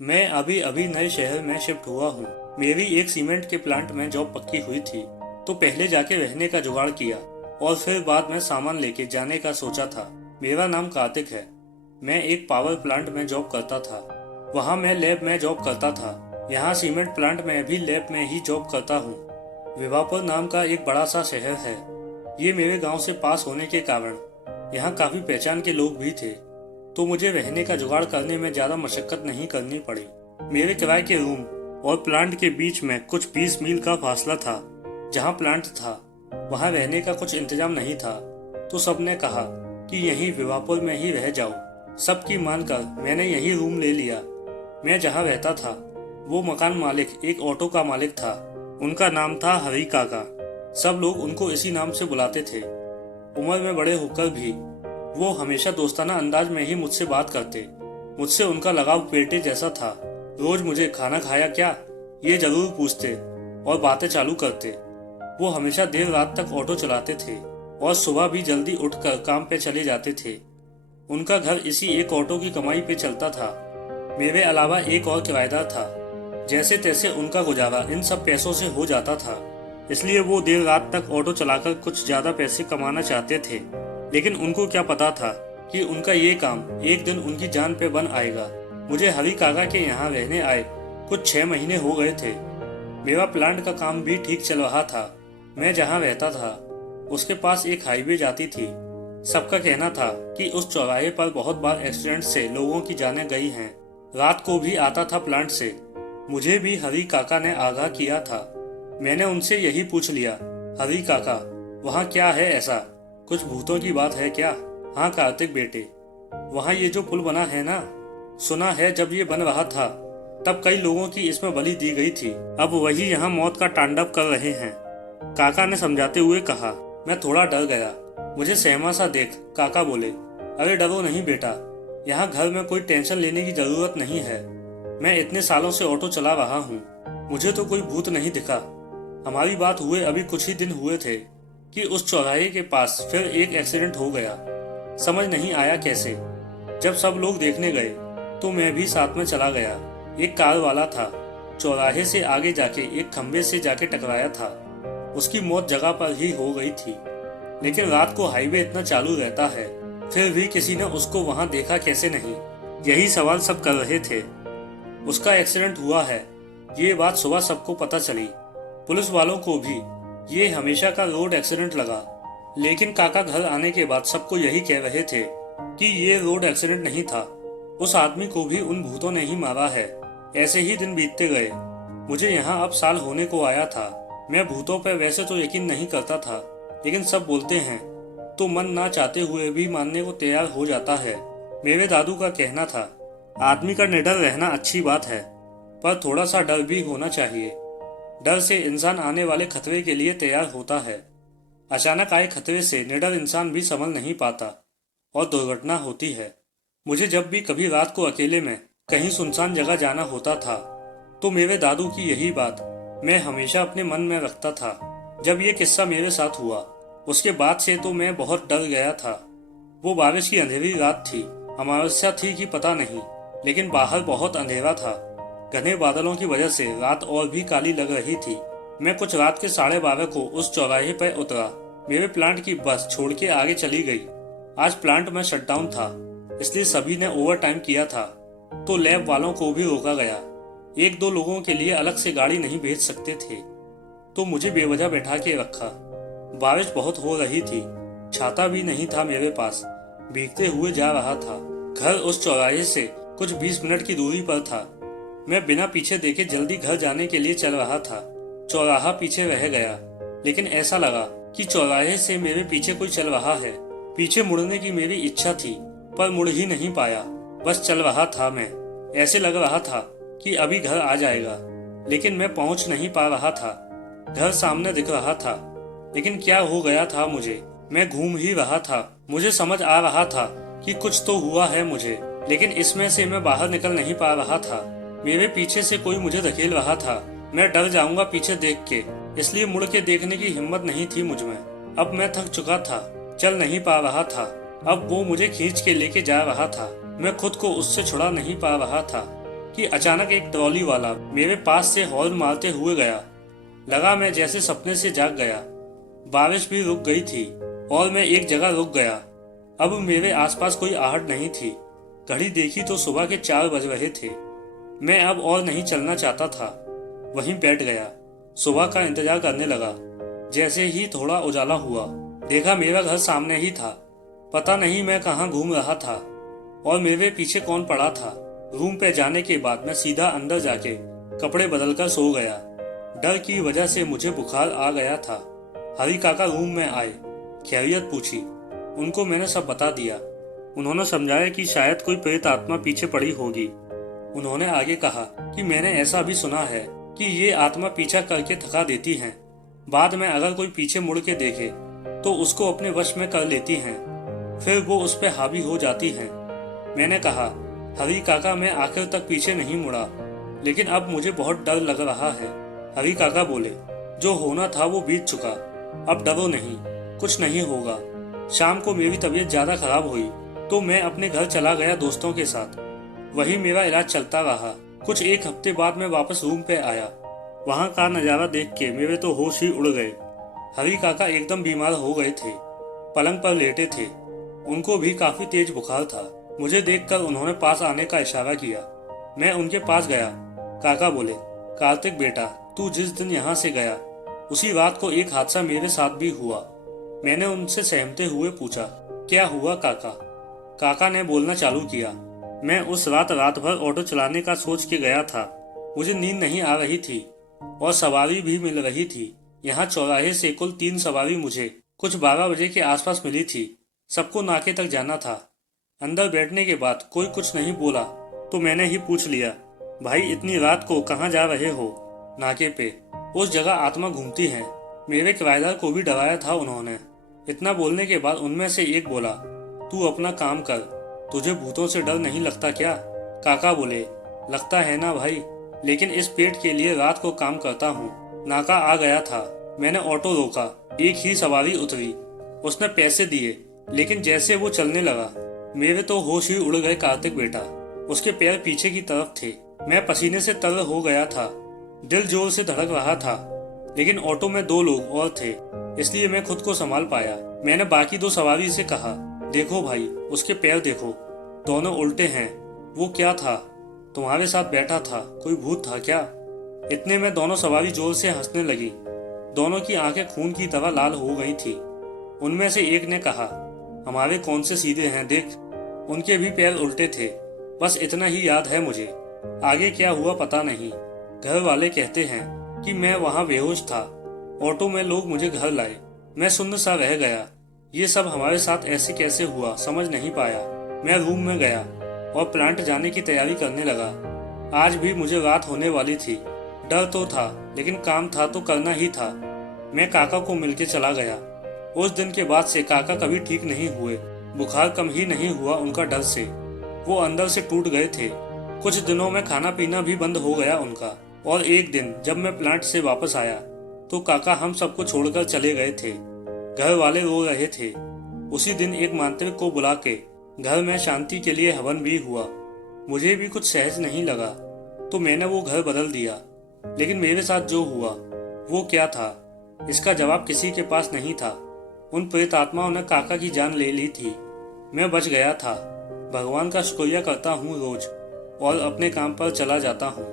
मैं अभी अभी नए शहर में शिफ्ट हुआ हूँ। मेरी एक सीमेंट के प्लांट में जॉब पक्की हुई थी, तो पहले जाके रहने का जुगाड़ किया और फिर बाद में सामान लेके जाने का सोचा था। मेरा नाम कार्तिक है। मैं एक पावर प्लांट में जॉब करता था। वहाँ मैं लैब में जॉब करता था। यहाँ सीमेंट प्लांट में भी लैब में ही जॉब करता हूँ। विवापुर नाम का एक बड़ा सा शहर है। ये मेरे गांव से पास होने के कारण यहाँ काफी पहचान के लोग भी थे, तो मुझे रहने का जुगाड़ करने में ज्यादा मशक्कत नहीं करनी पड़ी। मेरे किराए के रूम और प्लांट के बीच में कुछ 20 मील का फासला था। जहाँ प्लांट था वहाँ रहने का कुछ इंतजाम नहीं था, तो सबने कहा कि यहीं विवापुर में ही रह जाओ। सबकी मानकर मैंने यही रूम ले लिया। मैं जहाँ रहता था वो मकान मालिक एक ऑटो का मालिक था। उनका नाम था हरी काका। सब लोग उनको इसी नाम से बुलाते थे। उम्र में बड़े होकर भी वो हमेशा दोस्ताना अंदाज में ही मुझसे बात करते। मुझसे उनका लगाव बेटे जैसा था। रोज मुझे खाना खाया क्या ये जरूर पूछते और बातें चालू करते। वो हमेशा देर रात तक ऑटो चलाते थे और सुबह भी जल्दी उठकर काम पे चले जाते थे। उनका घर इसी एक ऑटो की कमाई पे चलता था। मेरे अलावा एक और किराएदार था। जैसे तैसे उनका गुजारा इन सब पैसों से हो जाता था, इसलिए वो देर रात तक ऑटो चलाकर कुछ ज्यादा पैसे कमाना चाहते थे। लेकिन उनको क्या पता था कि उनका ये काम एक दिन उनकी जान पे बन आएगा। मुझे हरी काका के यहाँ रहने आए कुछ 6 महीने हो गए थे। मेरा प्लांट का काम भी ठीक चल रहा था। मैं जहाँ रहता था उसके पास एक हाईवे जाती थी। सबका कहना था कि उस चौराहे पर बहुत बार एक्सीडेंट से लोगों की जानें गई हैं। रात को भी आता था प्लांट से। मुझे भी हरी काका ने आगाह किया था। मैंने उनसे यही पूछ लिया, हरी काका वहाँ क्या है ऐसा, कुछ भूतों की बात है क्या? हाँ कार्तिक बेटे, वहाँ ये जो पुल बना है ना, सुना है जब ये बन रहा था तब कई लोगों की इसमें बलि दी गई थी। अब वही यहाँ मौत का तांडव कर रहे हैं। काका ने समझाते हुए कहा। मैं थोड़ा डर गया। मुझे सहमा सा देख काका बोले, अरे डरो नहीं बेटा, यहाँ घर में कोई टेंशन लेने की जरूरत नहीं है। मैं इतने सालों से ऑटो चला रहा हूँ, मुझे तो कोई भूत नहीं दिखा। हमारी बात हुए अभी कुछ ही दिन हुए थे कि उस चौराहे के पास फिर एक एक्सीडेंट हो गया। समझ नहीं आया कैसे। जब सब लोग देखने गए तो मैं भी साथ में चला गया। एक कार वाला था, चौराहे से आगे जाके एक खंबे से जाके टकराया था। उसकी मौत जगह पर ही हो गई थी। लेकिन रात को हाईवे इतना चालू रहता है, फिर भी किसी ने उसको वहां देखा कैसे नहीं, यही सवाल सब कर रहे थे। उसका एक्सीडेंट हुआ है ये बात सुबह सबको पता चली। पुलिस वालों को भी ये हमेशा का रोड एक्सीडेंट लगा। लेकिन काका घर आने के बाद सबको यही कह रहे थे कि ये रोड एक्सीडेंट नहीं था, उस आदमी को भी उन भूतों ने ही मारा है। ऐसे ही दिन बीतते गए। मुझे यहाँ अब साल होने को आया था। मैं भूतों पर वैसे तो यकीन नहीं करता था, लेकिन सब बोलते हैं तो मन ना चाहते हुए भी मानने को तैयार हो जाता है। मेरे दादू का कहना था, आदमी का निडर रहना अच्छी बात है, पर थोड़ा सा डर भी होना चाहिए। डर से इंसान आने वाले खतरे के लिए तैयार होता है। अचानक आए खतरे से निडर इंसान भी संभल नहीं पाता और दुर्घटना होती है। मुझे जब भी कभी रात को अकेले में कहीं सुनसान जगह जाना होता था, तो मेरे दादू की यही बात मैं हमेशा अपने मन में रखता था। जब ये किस्सा मेरे साथ हुआ उसके बाद से तो मैं बहुत डर गया था। वो बारिश की अंधेरी रात थी, अमावस्या थी कि पता नहीं, लेकिन बाहर बहुत अंधेरा था। घने बादलों की वजह से रात और भी काली लग रही थी। मैं कुछ रात के 12:30 को उस चौराहे पर उतरा। मेरे प्लांट की बस छोड़ के आगे चली गई। आज प्लांट में शटडाउन था, इसलिए सभी ने ओवर टाइम किया था, तो लैब वालों को भी रोका गया। 1-2 लोगों के लिए अलग से गाड़ी नहीं भेज सकते थे, तो मुझे बेवजह बैठा के रखा। बारिश बहुत हो रही थी, छाता भी नहीं था मेरे पास। भीगते हुए जा रहा था। घर उस चौराहे से कुछ 20 मिनट की दूरी पर था। मैं बिना पीछे देखे जल्दी घर जाने के लिए चल रहा था। चौराहा पीछे रह गया, लेकिन ऐसा लगा कि चौराहे से मेरे पीछे कोई चल रहा है। पीछे मुड़ने की मेरी इच्छा थी, पर मुड़ ही नहीं पाया। बस चल रहा था मैं। ऐसे लग रहा था कि अभी घर आ जाएगा, लेकिन मैं पहुंच नहीं पा रहा था। घर सामने दिख रहा था, लेकिन क्या हो गया था मुझे? मैं घूम ही रहा था। मुझे समझ आ रहा था कि कुछ तो हुआ है मुझे, लेकिन इसमें से मैं बाहर निकल नहीं पा रहा था। मेरे पीछे से कोई मुझे धकेल रहा था। मैं डर जाऊंगा पीछे देख के, इसलिए मुड़ के देखने की हिम्मत नहीं थी मुझ में। अब मैं थक चुका था, चल नहीं पा रहा था। अब वो मुझे खींच के लेके जा रहा था। मैं खुद को उससे छुड़ा नहीं पा रहा था। कि अचानक एक ट्रॉली वाला मेरे पास से हॉर्न मारते हुए गया। लगा मैं जैसे सपने से जाग गया। बारिश भी रुक गई थी और मैं एक जगह रुक गया। अब मेरे आसपास कोई आहट नहीं थी। घड़ी देखी तो सुबह के 4 बज रहे थे। मैं अब और नहीं चलना चाहता था। वहीं बैठ गया, सुबह का इंतजार करने लगा। जैसे ही थोड़ा उजाला हुआ, देखा मेरा घर सामने ही था। पता नहीं मैं कहाँ घूम रहा था और मेरे पीछे कौन पड़ा था। रूम पे जाने के बाद मैं सीधा अंदर जाके कपड़े बदलकर सो गया। डर की वजह से मुझे बुखार आ गया था। हरी काका रूम में आए, खैरियत पूछी। उनको मैंने सब बता दिया। उन्होंने समझाया कि शायद कोई प्रेत आत्मा पीछे पड़ी होगी। उन्होंने आगे कहा कि मैंने ऐसा भी सुना है कि ये आत्मा पीछा करके थका देती हैं। बाद में अगर कोई पीछे मुड़ के देखे तो उसको अपने वश में कर लेती हैं, फिर वो उस पर हावी हो जाती हैं। मैंने कहा, हरी काका मैं आखिर तक पीछे नहीं मुड़ा, लेकिन अब मुझे बहुत डर लग रहा है। हरी काका बोले, जो होना था वो बीत चुका, अब डरो नहीं, कुछ नहीं होगा। शाम को मेरी तबीयत ज्यादा खराब हुई तो मैं अपने घर चला गया दोस्तों के साथ। वही मेरा इलाज चलता रहा। कुछ एक हफ्ते बाद मैं वापस रूम पे आया। वहां का नजारा देख के मेरे तो होश ही उड़ गए। हरी काका एकदम बीमार हो गए थे, पलंग पर लेटे थे। उनको भी काफी तेज बुखार था। मुझे देखकर उन्होंने पास आने का इशारा किया। मैं उनके पास गया। काका बोले, कार्तिक बेटा, तू जिस दिन यहाँ से गया उसी रात को एक हादसा मेरे साथ भी हुआ। मैंने उनसे सहमते हुए पूछा, क्या हुआ काका? काका ने बोलना चालू किया, मैं उस रात भर ऑटो चलाने का सोच के गया था। मुझे नींद नहीं आ रही थी और सवारी भी मिल रही थी। यहाँ चौराहे से कुल 3 सवारी मुझे कुछ 12 बजे के आसपास मिली थी। सबको नाके तक जाना था। अंदर बैठने के बाद कोई कुछ नहीं बोला तो मैंने ही पूछ लिया, भाई इतनी रात को कहाँ जा रहे हो? नाके पे, उस जगह आत्मा घूमती है। मेरे किराएदार को भी डराया था उन्होंने। इतना बोलने के बाद उनमें से एक बोला, तू अपना काम कर, तुझे भूतों से डर नहीं लगता क्या? काका बोले, लगता है ना भाई, लेकिन इस पेट के लिए रात को काम करता हूँ। नाका आ गया था, मैंने ऑटो रोका। एक ही सवारी उतरी, उसने पैसे दिए, लेकिन जैसे वो चलने लगा मेरे तो होश ही उड़ गए कार्तिक बेटा। उसके पैर पीछे की तरफ थे। मैं पसीने से तर हो गया था। दिल जोर से धड़क रहा था, लेकिन ऑटो में 2 लोग और थे, इसलिए मैं खुद को संभाल पाया। मैंने बाकी 2 सवारी से कहा, देखो भाई, उसके पैर देखो, दोनों उल्टे हैं। वो क्या था? तुम्हारे साथ बैठा था, कोई भूत था क्या? इतने में दोनों सवारी जोर से हंसने लगी। दोनों की आंखें खून की तरह लाल हो गई थी। उनमें से एक ने कहा, हमारे कौन से सीधे हैं देख। उनके भी पैर उल्टे थे। बस इतना ही याद है मुझे, आगे क्या हुआ पता नहीं। घर वाले कहते हैं कि मैं वहां बेहोश था। ऑटो में लोग मुझे घर लाए। मैं सुन्न सा रह गया। ये सब हमारे साथ ऐसे कैसे हुआ समझ नहीं पाया। मैं रूम में गया और प्लांट जाने की तैयारी करने लगा। आज भी मुझे रात होने वाली थी। डर तो था, लेकिन काम था तो करना ही था। मैं काका को मिलके चला गया। उस दिन के बाद से काका कभी ठीक नहीं हुए। बुखार कम ही नहीं हुआ उनका डर से। वो अंदर से टूट गए थे। कुछ दिनों में खाना पीना भी बंद हो गया उनका। और एक दिन जब मैं प्लांट से वापस आया तो काका हम सबको छोड़कर चले गए थे। घर वाले रो रहे थे। उसी दिन एक मांत्रिक को बुला के घर में शांति के लिए हवन भी हुआ। मुझे भी कुछ सहज नहीं लगा तो मैंने वो घर बदल दिया। लेकिन मेरे साथ जो हुआ वो क्या था, इसका जवाब किसी के पास नहीं था। उन प्रेत आत्माओं ने काका की जान ले ली थी। मैं बच गया था। भगवान का शुक्रिया करता हूँ रोज और अपने काम पर चला जाता हूँ।